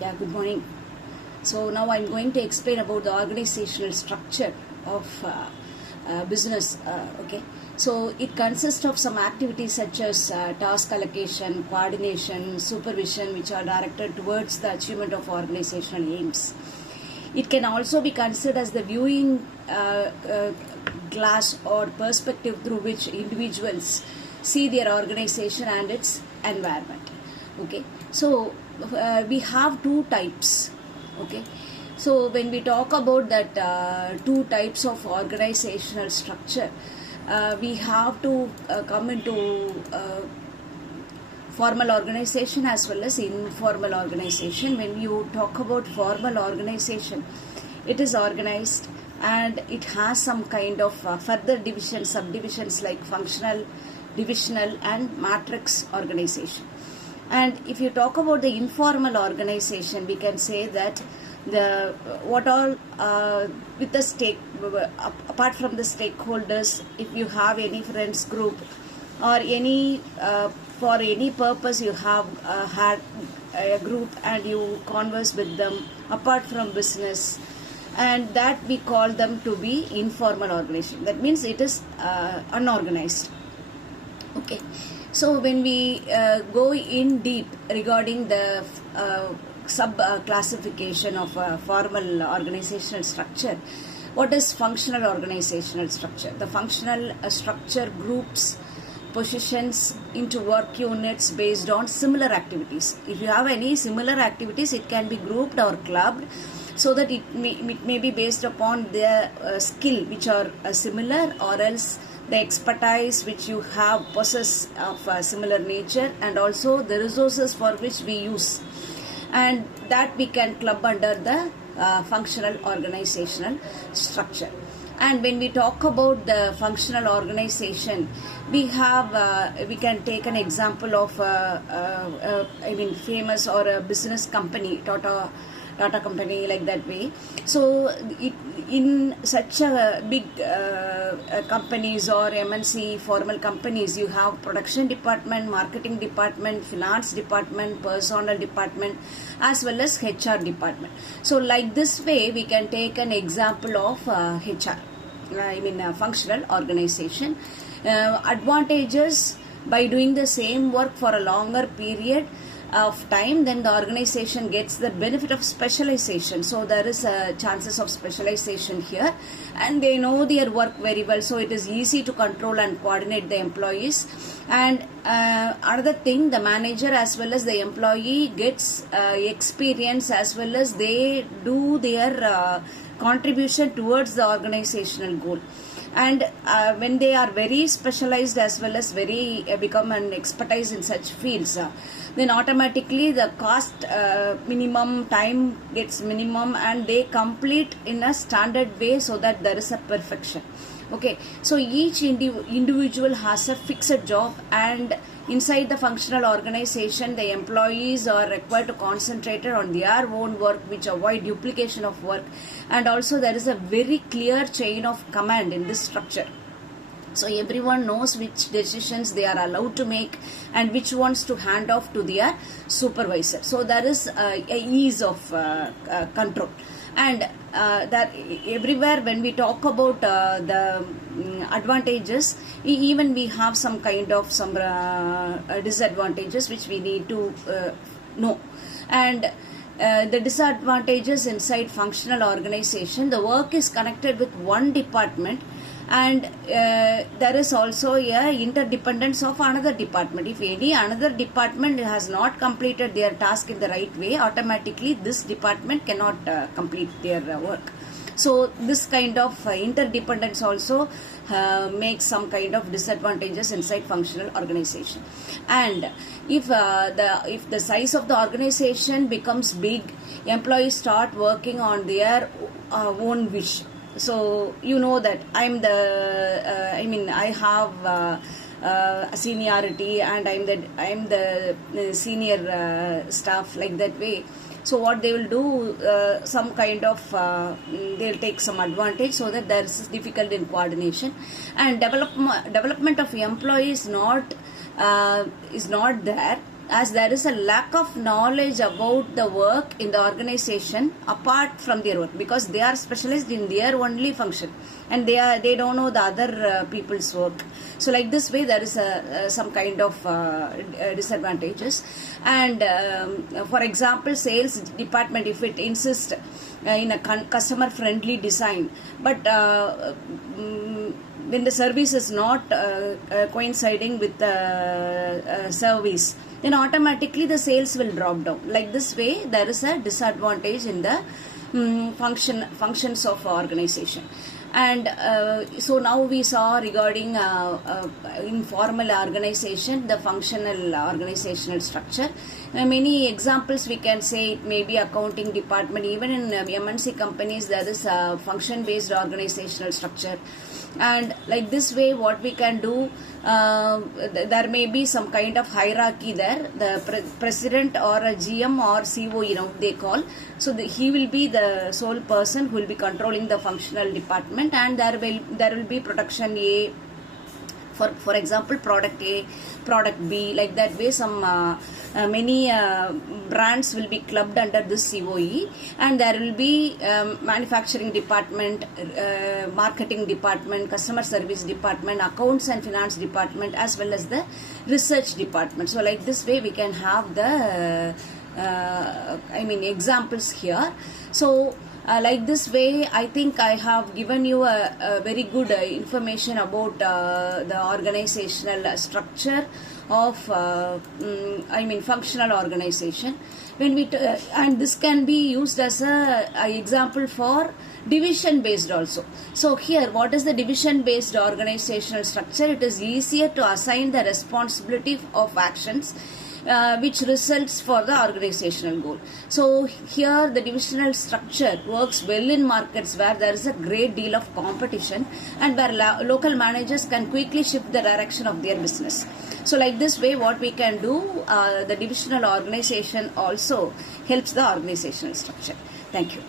Yeah, good morning. So now I'm going to explain about the organizational structure of business. Okay, so it consists of some activities such as task allocation, coordination, supervision, which are directed towards the achievement of organizational aims. It can also be considered as the viewing glass or perspective through which individuals see their organization and its environment. Okay, so we have two types. Okay, so when we talk about that two types of organizational structure, we have to come into formal organization as well as informal organization. When you talk about formal organization, it is organized and it has some kind of further divisions, subdivisions like functional, divisional and matrix organization. And if you talk about the informal organization, we can say that the what all with the apart from the stakeholders, if you have any friends group or any for any purpose you have had a group and you converse with them apart from business, and that we call them to be informal organization. That means it is unorganized. Okay, so when we go in deep regarding the sub-classification of formal organizational structure, what is functional organizational structure? The functional structure groups positions into work units based on similar activities. If you have any similar activities, it can be grouped or clubbed so that it may be based upon their skill which are similar, or else the expertise which you have possess of similar nature, and also the resources for which we use, and that we can club under the functional organizational structure. And when we talk about the functional organization, we have we can take an example of famous or a business company, Tata company, like that way. So in such a big companies or MNC formal companies, you have production department, marketing department, finance department, personnel department, as well as HR department. So like this way we can take an example of HR, functional organization. Advantages: by doing the same work for a longer period of time, then the organization gets the benefit of specialization. So there is chances of specialization here, and they know their work very well, so it is easy to control and coordinate the employees. And another thing, the manager as well as the employee gets experience, as well as they do their contribution towards the organizational goal. And when they are very specialized as well as very become an expertise in such fields, then automatically the cost minimum, time gets minimum, and they complete in a standard way so that there is a perfection. Okay, so each individual has a fixed job, and inside the functional organization the employees are required to concentrate on their own work, which avoid duplication of work, and also there is a very clear chain of command in this structure. So everyone knows which decisions they are allowed to make and which ones to hand off to their supervisor. So there is a ease of control. And that everywhere when we talk about the advantages, even we have some kind of some disadvantages which we need to know. And the disadvantages inside functional organization: the work is connected with one department, and there is also a interdependence of another department. If any another department has not completed their task in the right way, automatically this department cannot complete their work. So this kind of interdependence also makes some kind of disadvantages inside functional organization. And if the size of the organization becomes big, employees start working on their own wish. So you know that I have a seniority, and I'm the senior staff, like that way. So what they will do, some kind of they'll take some advantage, so that there is difficult in coordination. And development of employees is not there. as there is a lack of knowledge about the work in the organization apart from their work, because they are specialized in their only function and they don't know the other people's work. So like this way there is some kind of disadvantages. And for example, sales department, if it insists in a customer friendly design, but when the service is not coinciding with the service, then automatically the sales will drop down. Like this way there is a disadvantage in the functions of organization. And so now we saw regarding informal organization, the functional organizational structure. Many examples we can say, it may be accounting department. Even in MNC companies there is a function based organizational structure. And like this way what we can do, there may be some kind of hierarchy there. The president or a GM or CO, they call. So he will be the sole person who will be controlling the functional department, and there will be production A, for example, product A, product B, like that way. Some many brands will be clubbed under this COE, and there will be manufacturing department, marketing department, customer service department, accounts and finance department, as well as the research department. So like this way we can have the examples here. So like this way, I think I have given you a very good information about the organizational structure of functional organization. When we and this can be used as a example for division based also. So here, what is the division based organizational structure? It is easier to assign the responsibility of actions which results for the organizational goal. So here the divisional structure works well in markets where there is a great deal of competition and where local managers can quickly shift the direction of their business. So like this way what we can do, the divisional organization also helps the organizational structure. Thank you.